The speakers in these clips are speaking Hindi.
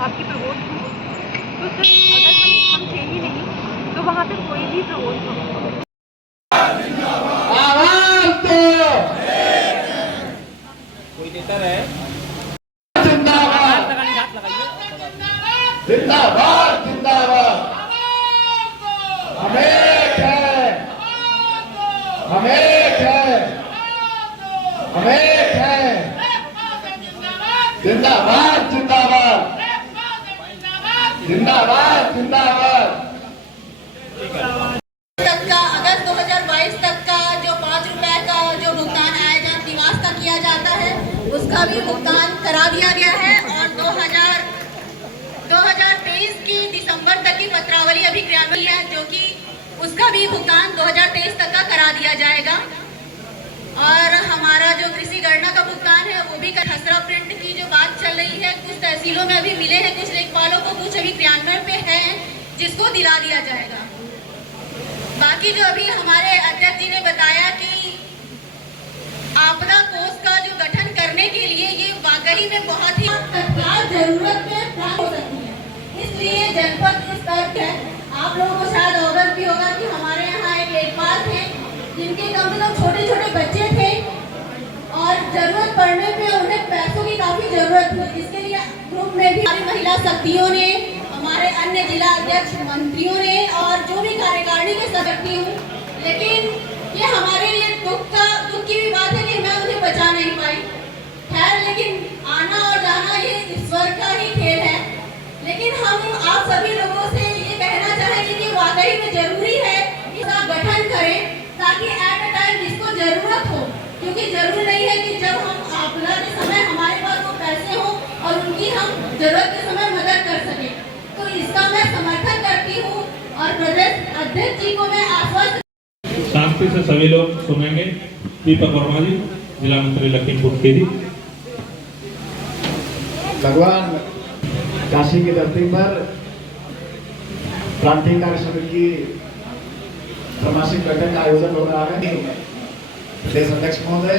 आपकी प्रपोज तो सर अगर हम थे ही नहीं तो वहाँ पे कोई भी प्रपोज हो कोई देता रहे। जिंदाबाद जिंदाबाद हम एक है हम एक है हम एक है जिंदाबाद जिंदाबाद जिंदाबाद जिंदाबाद तक का अगस्त 2022 तक का जो 5 रुपए का जो भुगतान आएगा निवास का किया जाता है उसका भी भुगतान करा दिया गया है और 2023 की दिसंबर तक की पत्रावली अभी क्रियान्वित है जो कि उसका भी भुगतान 2023 तक का करा दिया जाएगा। और हमारा जो कृषि गणना का भुगतान है वो भी खसरा प्रिंट की जो बात चल रही है कुछ तहसीलों में अभी मिले हैं, कुछ लेखपालों को कुछ अभी क्रियान्वयन पे है जिसको दिला दिया जाएगा। बाकी जो अभी हमारे अध्यक्ष जी ने बताया कि आपदा कोष का जो गठन करने के लिए ये वाकई में बहुत ही तत्काल जरूरत में प्राप्त हो सकती है, इसलिए जनपद स्तर पर आप लोगों को शायद अवगत भी होगा कि हमारे यहाँ एक लेखपाल थे जिनके कम से कम छोटे छोटे बच्चे थे और जरूरत पड़ने पे उन्हें पैसों की काफी जरूरत थी, जिसके लिए ग्रुप में भी हमारी महिला शक्तियों ने, हमारे अन्य जिला अध्यक्ष मंत्रियों ने और जो भी कार्यकारिणी के सदस्य हूँ, लेकिन ये हमारे लिए दुख की भी बात है कि मैं उन्हें बचा नहीं पाई। खैर, लेकिन आना और जाना ये ईश्वर का ही खेल है। लेकिन हम आप सभी लोगों से ये कहना चाहेंगे कि वाकई में जरूरी है इसका गठन करें ताकि एट अ टाइम जिसको जरूरत हो, क्योंकि जरूरी नहीं है कि जब हम आपदा के समय हमारे पास वो पैसे हो और उनकी हम जरूरत के समय मदद कर सके। तो इसका मैं समर्थन करती हूँ और प्रदेश अध्यक्ष जी को मैं आश्वस्त। शांति से सभी लोग सुनेंगे। दीपक वर्मा जी, जिला मंत्री लखीमपुर खीरी। भगवान काशी की धरती पर प्रांतीय कार्य समिति की त्रैमासिक बैठक का आयोजन हो रहा है। प्रदेश अध्यक्ष महोदय,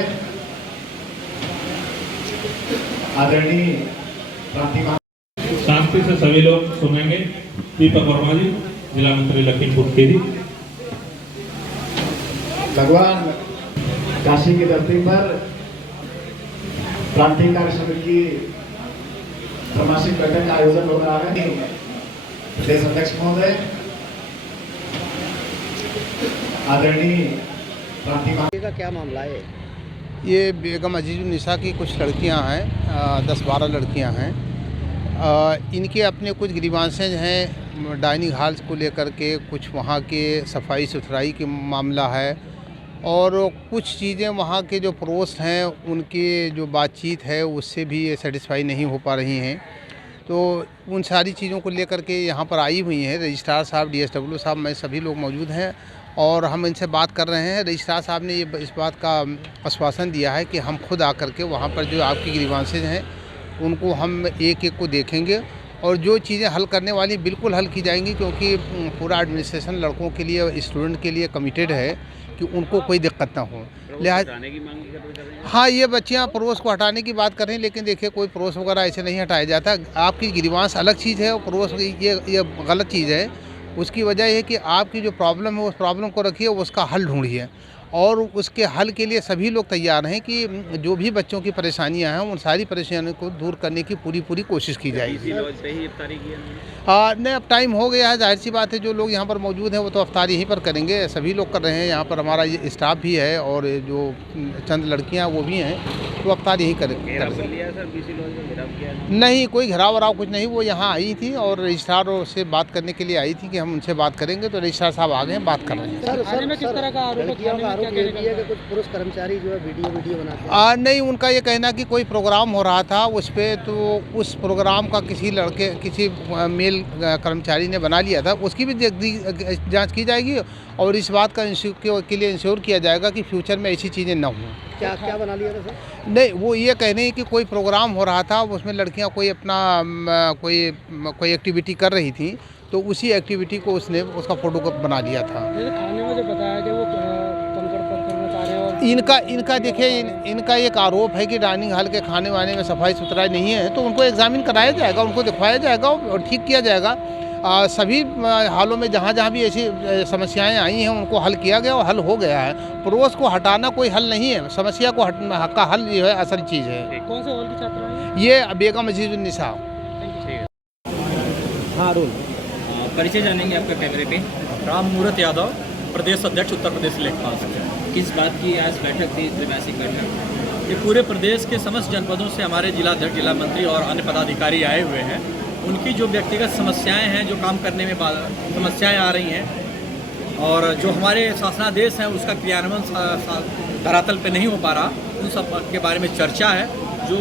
आदरणीय प्रांतीय। शांति से सभी लोग सुनेंगे। दीपक वर्मा जी, जिला मंत्री लखीमपुर खीरी। भगवान काशी की धरती पर प्रांतीय कार्य समिति की त्रैमासिक बैठक का आयोजन हो रहा है। प्रदेश अध्यक्ष महोदय, आदरणीय प्रांतीय। का क्या मामला है? ये बेगम अजीजुन्निसा की कुछ लड़कियां हैं, 10-12 लड़कियां हैं। इनके अपने कुछ ग्रीवांसेज हैं डाइनिंग हॉल्स को लेकर के, कुछ वहाँ के सफाई सुथराई के मामला है और कुछ चीज़ें वहाँ के जो पड़ोस हैं उनकी जो बातचीत है उससे भी ये सेटिस्फाई नहीं हो पा रही हैं। तो उन सारी चीज़ों को लेकर के यहाँ पर आई हुई हैं रजिस्ट्रार साहब, DSW साहब, मैं सभी लोग मौजूद हैं और हम इनसे बात कर रहे हैं। रजिस्ट्रार साहब ने ये इस बात का आश्वासन दिया है कि हम खुद आकर के वहाँ पर जो आपकी ग्रीवांसेज हैं उनको हम एक एक को देखेंगे और जो चीज़ें हल करने वाली बिल्कुल हल की जाएंगी, क्योंकि पूरा एडमिनिस्ट्रेशन लड़कों के लिए, स्टूडेंट के लिए कमिटेड है कि उनको कोई दिक्कत ना हो। लिहाजा हाँ, ये बच्चियाँ पड़ोस को हटाने की बात कर रही हैं, लेकिन देखिए कोई पड़ोस वगैरह ऐसे नहीं हटाया जाता। आपकी ग्रीवांस अलग चीज़ है और पड़ोस ये गलत चीज़ है। उसकी वजह है कि आपकी जो प्रॉब्लम है उस प्रॉब्लम को रखिए, उसका हल ढूंढिए और उसके हल के लिए सभी लोग तैयार हैं कि जो भी बच्चों की परेशानियां हैं उन सारी परेशानियों को दूर करने की पूरी कोशिश की जाएगी। नहीं, अब टाइम हो गया है, जाहिर सी बात है जो लोग यहाँ पर मौजूद हैं वो तो अफ्तार यहीं पर करेंगे। सभी लोग कर रहे हैं, यहाँ पर हमारा ये स्टाफ भी है और जो चंद लड़कियाँ वो भी हैं, तो अफ्तार यहीं करेंगे। नहीं, कोई घेराव वराव कुछ नहीं, वो यहाँ आई थी और रजिस्ट्रार से बात करने के लिए आई थी कि हम उनसे बात करेंगे, तो रजिस्ट्रार साहब आ गए हैं, बात कर रहे हैं। किस तरह का आरोप कुछ पुरुष कर्मचारी जो है वीडियो बनाते हैं? नहीं, उनका ये कहना कि कोई प्रोग्राम हो रहा था उस पर, तो उस प्रोग्राम का किसी मेल कर्मचारी ने बना लिया था, उसकी भी जांच की जाएगी और इस बात का के लिए इंश्योर किया जाएगा कि फ्यूचर में ऐसी चीज़ें ना हों। क्या बना लिया था सर? नहीं, वो ये कह रहे हैं कि कोई प्रोग्राम हो रहा था, उसमें लड़कियां कोई अपना कोई एक्टिविटी कर रही थी, तो उसी एक्टिविटी को उसने उसका फ़ोटो बना लिया था। जैसे खाने में जो बताया कि वो कंकड़ पत्थर में उतारे और इनका देखिए इनका एक आरोप है कि डाइनिंग हॉल के खाने वाने में सफाई सुथराई नहीं है, तो उनको एग्जामिन कराया जाएगा, उनको दिखवाया जाएगा और ठीक किया जाएगा। सभी हालों में जहाँ जहाँ भी ऐसी समस्याएं आई हैं उनको हल किया गया और हल हो गया है। पड़ोस को हटाना कोई हल नहीं है, समस्या को का हल जो है असल चीज़ है। कौन से हॉल की छात्रा है? ये बेगम अजीजुन्निसा। हाँ रोल परिचय जानेंगे आपका कैमरे पे। राम मूरत यादव, प्रदेश अध्यक्ष उत्तर प्रदेश लेखपाल संघ। किस बात की आज बैठक थी, द्विमासिक बैठक? ये पूरे प्रदेश के समस्त जनपदों से हमारे जिलाध्यक्ष, जिला मंत्री और अन्य पदाधिकारी आए हुए हैं। उनकी जो व्यक्तिगत समस्याएं हैं, जो काम करने में समस्याएं आ रही हैं और जो हमारे शासनादेश हैं उसका क्रियान्वयन धरातल पे नहीं हो पा रहा, उन सब के बारे में चर्चा है। जो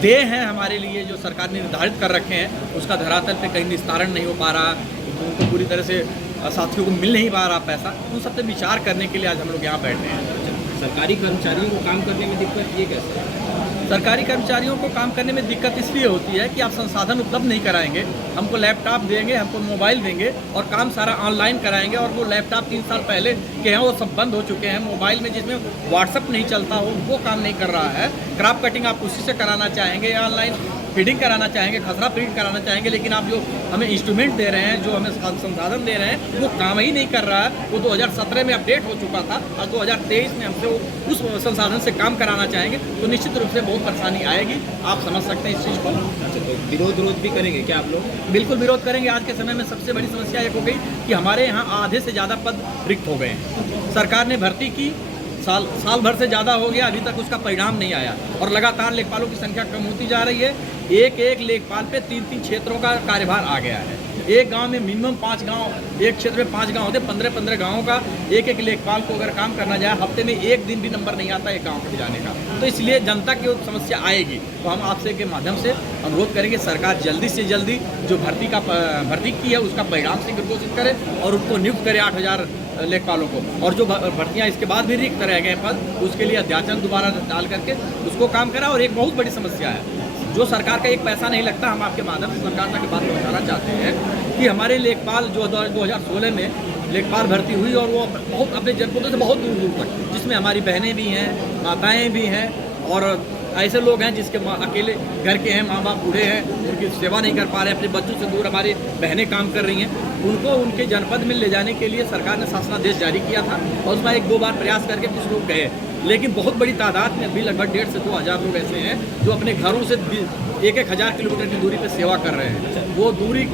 देय हैं हमारे लिए, जो सरकार ने निर्धारित कर रखे हैं, उसका धरातल पे कहीं निस्तारण नहीं हो पा रहा, तो उनको पूरी तरह से साथियों को मिल नहीं पा रहा पैसा, उन सब पे विचार करने के लिए आज हम लोग यहाँ बैठे हैं। सरकारी कर्मचारियों को काम करने में दिक्कत ये कैसे है? सरकारी कर्मचारियों को काम करने में दिक्कत इसलिए होती है कि आप संसाधन उपलब्ध नहीं कराएंगे, हमको लैपटॉप देंगे, हमको मोबाइल देंगे और काम सारा ऑनलाइन कराएंगे, और वो लैपटॉप 3 साल पहले के हैं वो सब बंद हो चुके हैं। मोबाइल में जिसमें व्हाट्सअप नहीं चलता हो वो काम नहीं कर रहा है। क्रॉप कटिंग आप उसी से कराना चाहेंगे या ऑनलाइन फीडिंग कराना चाहेंगे, खसरा प्रिंट कराना चाहेंगे, लेकिन आप जो हमें इंस्ट्रूमेंट दे रहे हैं, जो हमें संसाधन दे रहे हैं, वो काम ही नहीं कर रहा है। वो 2017 में अपडेट हो चुका था और 2023 में हमसे वो उस संसाधन से काम कराना चाहेंगे तो निश्चित रूप से बहुत परेशानी आएगी। आप समझ सकते हैं इस चीज़ को। अच्छा, तो विरोध भी करेंगे क्या आप लोग? बिल्कुल विरोध करेंगे। आज के समय में सबसे बड़ी समस्या एक हो गई कि हमारे यहाँ आधे से ज़्यादा पद रिक्त हो गए हैं। सरकार ने भर्ती की, साल भर से ज़्यादा हो गया, अभी तक उसका परिणाम नहीं आया और लगातार लेखपालों की संख्या कम होती जा रही है। एक लेखपाल पे 3 क्षेत्रों का कार्यभार आ गया है। एक गांव में मिनिमम 5 गांव, एक क्षेत्र में 5 गांव होते, 15 गांवों का एक लेखपाल को अगर काम करना जाए, हफ्ते में 1 दिन भी नंबर नहीं आता एक गांव पर जाने का। तो इसलिए जनता की समस्या आएगी। तो हम आपसे के माध्यम से अनुरोध करेंगे सरकार जल्दी से जल्दी जो भर्ती की है उसका परिणाम शीघ्र घोषित करे और उनको नियुक्त करे 8000 लेखपालों को, और जो भर्तियां इसके बाद भी रिक्त रह गए पद, उसके लिए अध्याचन दोबारा डाल करके उसको काम करा। और एक बहुत बड़ी समस्या है, जो सरकार का एक पैसा नहीं लगता, हम आपके माध्यम से सरकार तक बात पहुँचाना चाहते हैं कि हमारे लेखपाल जो 2016 में लेखपाल भर्ती हुई और वो बहुत अपने जनपदों से बहुत दूर तक, जिसमें हमारी बहनें भी हैं, माताएँ भी हैं और ऐसे लोग हैं जिसके अकेले घर के हैं, माँ बाप बूढ़े हैं, उनकी सेवा नहीं कर पा रहे, अपने बच्चों से दूर हमारी बहनें काम कर रही हैं, उनको उनके जनपद में ले जाने के लिए सरकार ने शासनादेश जारी किया था और उसमें 1-2 बार प्रयास करके कुछ लोग गए, लेकिन बहुत बड़ी तादाद में अभी लगभग 1,500 से 2,000 लोग ऐसे हैं जो अपने घरों से 1,000 किलोमीटर की दूरी पर सेवा कर रहे हैं। वो दूरी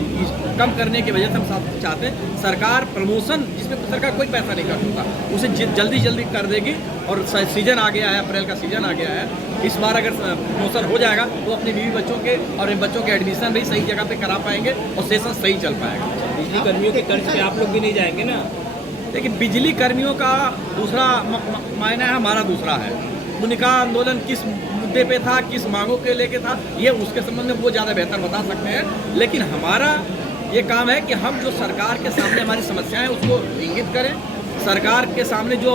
कम करने की वजह से हम चाहते हैं सरकार प्रमोशन, जिसमें सरकार कोई पैसा नहीं कर सकता, उसे जल्दी कर देगी। और सीजन आ गया है, अप्रैल का सीजन आ गया है, इस बार अगर प्रमोशन हो जाएगा तो अपने बीवी बच्चों के और बच्चों के एडमिशन भी सही जगह पे करा पाएंगे और सेशन सही चल पाएगा। बिजली कर्मियों के कर्ज पे आप लोग भी नहीं जाएंगे ना? देखिए, बिजली कर्मियों का दूसरा मायना है, हमारा दूसरा है। उनका आंदोलन किस मुद्दे पे था, किस मांगों के लेके था, ये उसके संबंध में वो ज़्यादा बेहतर बता सकते हैं। लेकिन हमारा ये काम है कि हम जो सरकार के सामने हमारी समस्याएं उसको इंगित करें, सरकार के सामने जो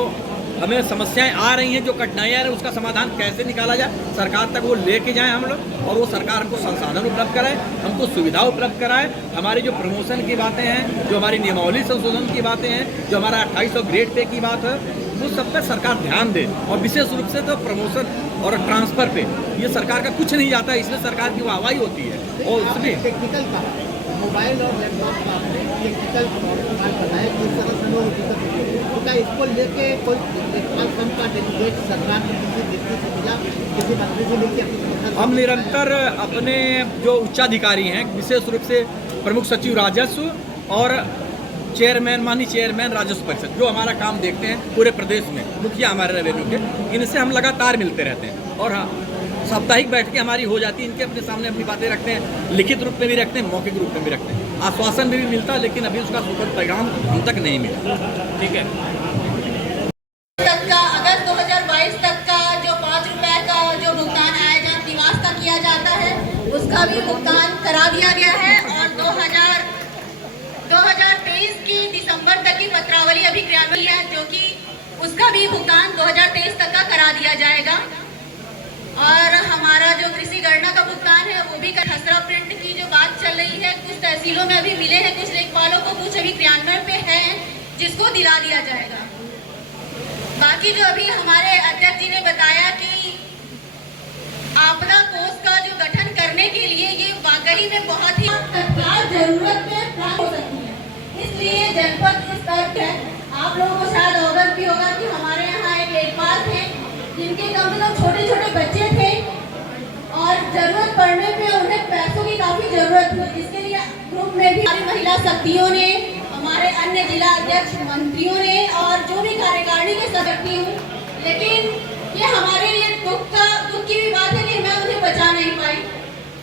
हमें समस्याएं आ रही हैं, जो कठिनाइयाँ आ रही हैं, उसका समाधान कैसे निकाला जाए, सरकार तक वो लेके जाएं हम लोग, और वो सरकार हमको संसाधन उपलब्ध कराए, हमको सुविधा उपलब्ध कराए। हमारी जो प्रमोशन की बातें हैं, जो हमारी नियमावली संशोधन की बातें हैं, जो हमारा 2800 ग्रेड पे की बात है, वो सब पे सरकार ध्यान दे। और विशेष रूप से तो प्रमोशन और ट्रांसफ़र पे ये सरकार का कुछ नहीं जाता है, इसमें सरकार की वाहवाही होती है। और उसमें टेक्निकल का मोबाइल और लैपटॉप का आपने टेक्निकल बताया कि इस तरह से लोग दिक्कत होती है, तो क्या इसको लेके कोई लेखपाल संघ का डेलीगेट सरकार को किसी व्यक्ति से मिला, किसी मंत्री से मिलकर? हम निरंतर अपने जो उच्चाधिकारी हैं, विशेष रूप से प्रमुख सचिव राजस्व और चेयरमैन, माननीय चेयरमैन राजस्व परिषद, जो हमारा काम देखते हैं पूरे प्रदेश में, मुखिया हमारे रेवेन्यू के, इनसे हम लगातार मिलते रहते हैं। और हाँ, साप्ताहिक बैठकें हमारी हो जाती हैं, इनके अपने सामने अपनी बातें रखते हैं, लिखित रूप में भी रखते हैं, मौखिक रूप में भी रखते हैं। आश्वासन भी मिलता, लेकिन अभी उसका सुखद परिणाम हम तक नहीं मिला। ठीक है। अगस्त 2022 तक का जो 5 रुपए का जो भुगतान आएगा निवास का किया जाता है, उसका भी भुगतान करा दिया गया है। और 2023 की दिसंबर तक की पत्रावली अभी क्रियान्वयन है, जो कि उसका भी भुगतान 2023 तक का करा दिया जाएगा। और हमारा जो कृषि गणना का भुगतान है वो भी खसरा प्रिंट की जो बात चल रही है, कुछ तहसीलों में अभी मिले हैं कुछ लेखपालों को, कुछ अभी क्रियान्वयन पे है, जिसको दिला दिया जाएगा। बाकी जो अभी हमारे अध्यक्ष जी ने बताया कि आपदा कोष का जो गठन करने के लिए ये वाकई में बहुत ही तत्काल जरूरत में प्राप्त हो सकती है, इसलिए जनपद के स्तर पर आप लोगों को शायद अवगत भी होगा कि हमारे यहाँ एक लेखपाल थे जिनके कम से कम छोटे छोटे बच्चे थे और जरूरत पड़ने पे उन्हें पैसों की काफी जरूरत थी। इसके लिए ग्रुप में भी हमारी महिला शक्तियों ने, हमारे अन्य जिला अध्यक्ष मंत्रियों ने और जो भी कार्यकारिणी के सदस्य हूँ, लेकिन ये हमारे लिए दुख की भी बात है कि मैं उन्हें बचा नहीं पाई।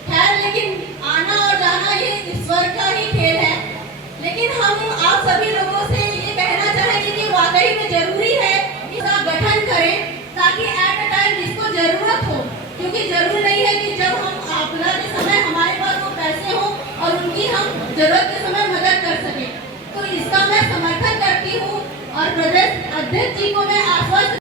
खैर, लेकिन आना और जाना ये ईश्वर का ही खेल है। लेकिन हम आप सभी लोगों से ये कहना चाहेंगे कि वाकई में जरूरी है इसका गठन करें ताकि एट अ टाइम जिसको जरूरत हो, क्योंकि जरूरी नहीं है कि जब हम आपदा के समय हमारे पास वो पैसे हो और उनकी हम जरूरत के समय मदद कर सकें। तो इसका मैं समर्थन करती हूँ और प्रदेश अध्यक्ष जी को मैं आश्वस्त